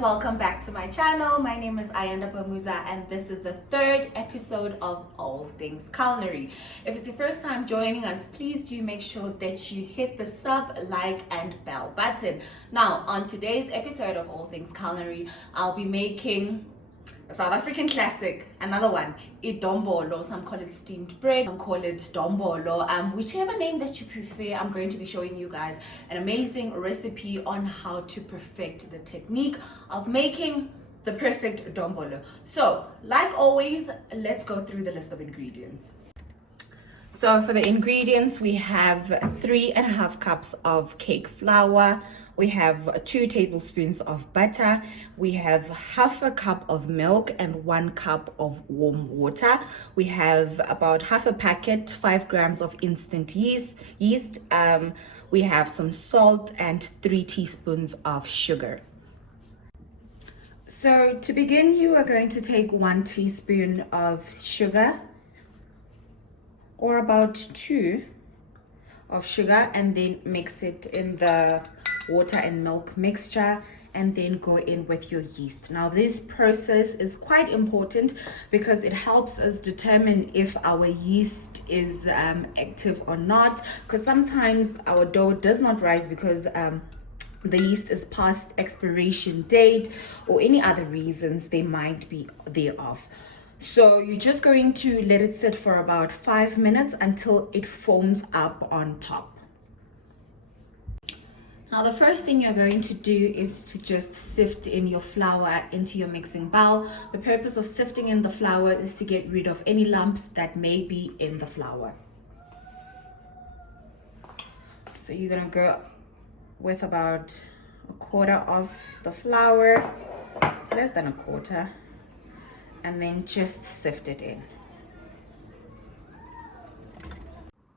and welcome back to my channel. My name is Ayanda Bamuza and this is the third episode of All Things Culinary. If it's your first time joining us, please do make sure that you hit the sub, like and bell button. Now on today's episode of All Things Culinary, I'll be making a South African classic, another one, Dombolo. Some call it steamed bread, some call it Dombolo. Whichever name that you prefer, I'm going to be showing you guys an amazing recipe on how to perfect the technique of making the perfect Dombolo. So, like always, let's go through the list of ingredients. So for the ingredients, we have 3.5 cups of cake flour. We have 2 tablespoons of butter. We have half a cup of milk and 1 cup of warm water. We have about half a packet, 5 grams of instant yeast. We have some salt and 3 teaspoons of sugar. So to begin, you are going to take 1 teaspoon of sugar, or about 2 of sugar, and then mix it in the water and milk mixture, and then go in with your yeast. Now this process is quite important because it helps us determine if our yeast is active or not, because sometimes our dough does not rise because the yeast is past expiration date or any other reasons they might be thereof. So you're just going to let it sit for about 5 minutes until it foams up on top. Now the first thing you're going to do is to just sift in your flour into your mixing bowl. The purpose of sifting in the flour is to get rid of any lumps that may be in the flour. So you're gonna go with about 1/4 of the flour. It's less than 1/4. And then just sift it in.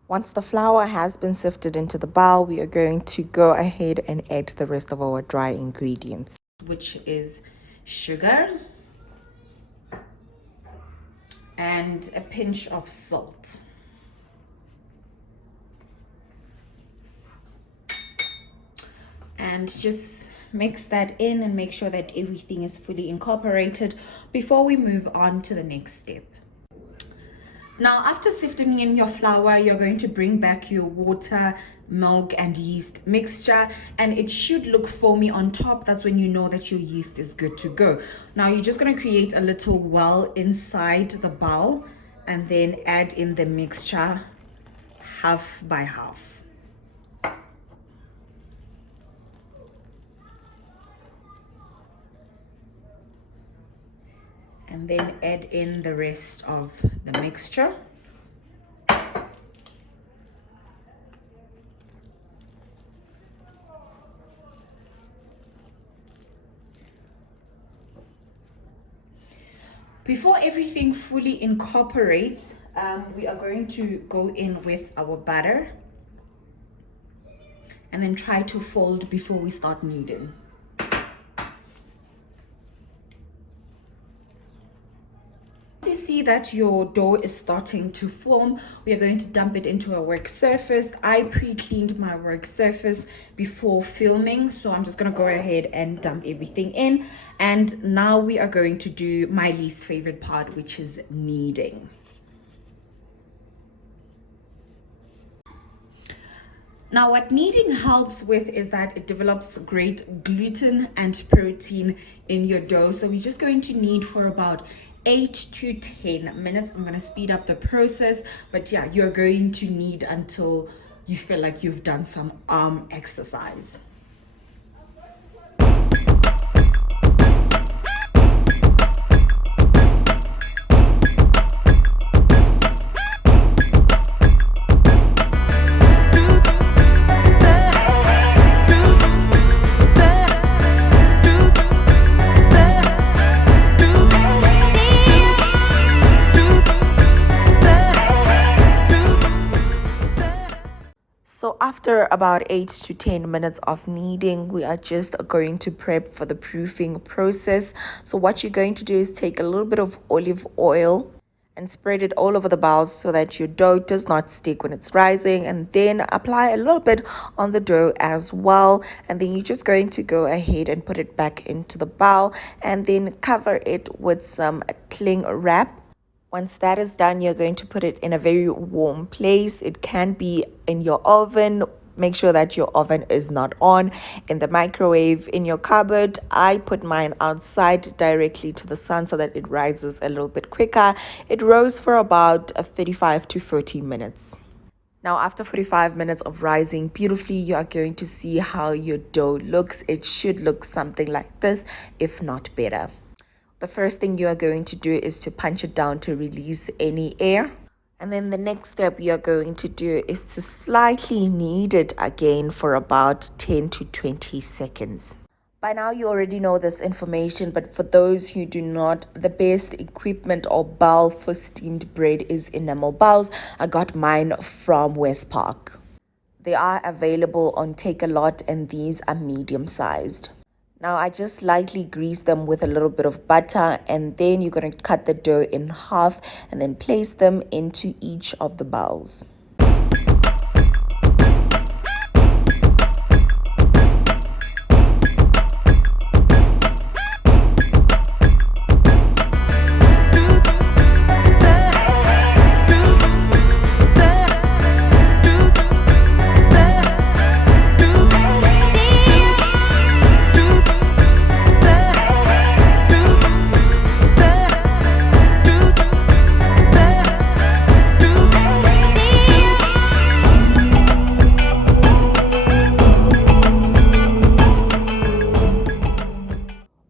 Once the flour has been sifted into the bowl, we are going to go ahead and add the rest of our dry ingredients, which is sugar and a pinch of salt. And just mix that in and make sure that everything is fully incorporated before we move on to the next step. Now, after sifting in your flour, you're going to bring back your water, milk and yeast mixture, and it should look foamy on top. That's when you know that your yeast is good to go. Now you're just going to create a little well inside the bowl and then add in the mixture half by half. And then add in the rest of the mixture. Before everything fully incorporates, we are going to go in with our butter and then try to fold before we start kneading. That your dough is starting to form, we are going to dump it into a work surface. I pre-cleaned my work surface before filming, so I'm just going to go ahead and dump everything in. And now we are going to do my least favorite part, which is kneading. Now what kneading helps with is that it develops great gluten and protein in your dough. So we're just going to knead for about 8 to 10 minutes. I'm going to speed up the process, but yeah, you're going to knead until you feel like you've done some arm exercise. So after about 8 to 10 minutes of kneading, we are just going to prep for the proofing process. So what you're going to do is take a little bit of olive oil and spread it all over the bowls so that your dough does not stick when it's rising, and then apply a little bit on the dough as well, and then you're just going to go ahead and put it back into the bowl and then cover it with some cling wrap. Once that is done, you're going to put it in a very warm place. It can be in your oven. Make sure that your oven is not on. In the microwave, in your cupboard. I put mine outside directly to the sun so that it rises a little bit quicker. It rose for about 35 to 40 minutes. Now, after 45 minutes of rising beautifully, you are going to see how your dough looks. It should look something like this, if not better. The first thing you are going to do is to punch it down to release any air. And then the next step you're going to do is to slightly knead it again for about 10 to 20 seconds. By now you already know this information, but for those who do not, the best equipment or bowl for steamed bread is enamel bowls. I got mine from West Park. They are available on Take a Lot, and these are medium sized. Now I just lightly grease them with a little bit of butter, and then you're going to cut the dough in half and then place them into each of the bowls.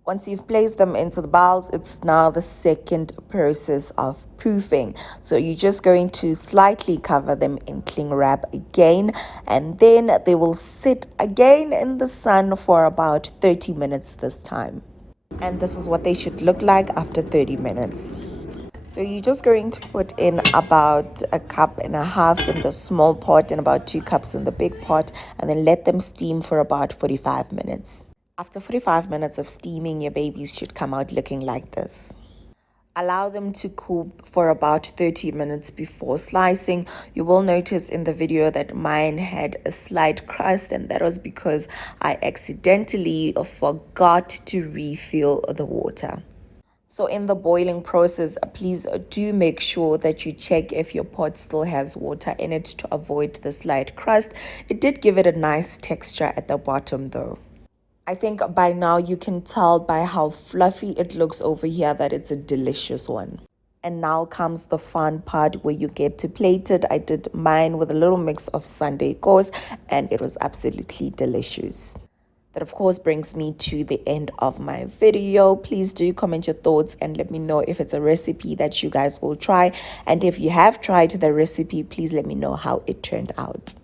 Once you've placed them into the bowls, it's now the second process of proofing. So you're just going to slightly cover them in cling wrap again, and then they will sit again in the sun for about 30 minutes this time. And this is what they should look like after 30 minutes. So you're just going to put in about 1.5 cups in the small pot and about 2 cups in the big pot, and then let them steam for about 45 minutes. After 45 minutes of steaming, your babies should come out looking like this. Allow them to cool for about 30 minutes before slicing. You will notice in the video that mine had a slight crust, and that was because I accidentally forgot to refill the water. So in the boiling process, please do make sure that you check if your pot still has water in it to avoid the slight crust. It did give it a nice texture at the bottom though. I think by now you can tell by how fluffy it looks over here that it's a delicious one. And now comes the fun part where you get to plate it. I did mine with a little mix of Sunday course, and it was absolutely delicious. That of course brings me to the end of my video. Please do comment your thoughts and let me know if it's a recipe that you guys will try. And if you have tried the recipe, please let me know how it turned out.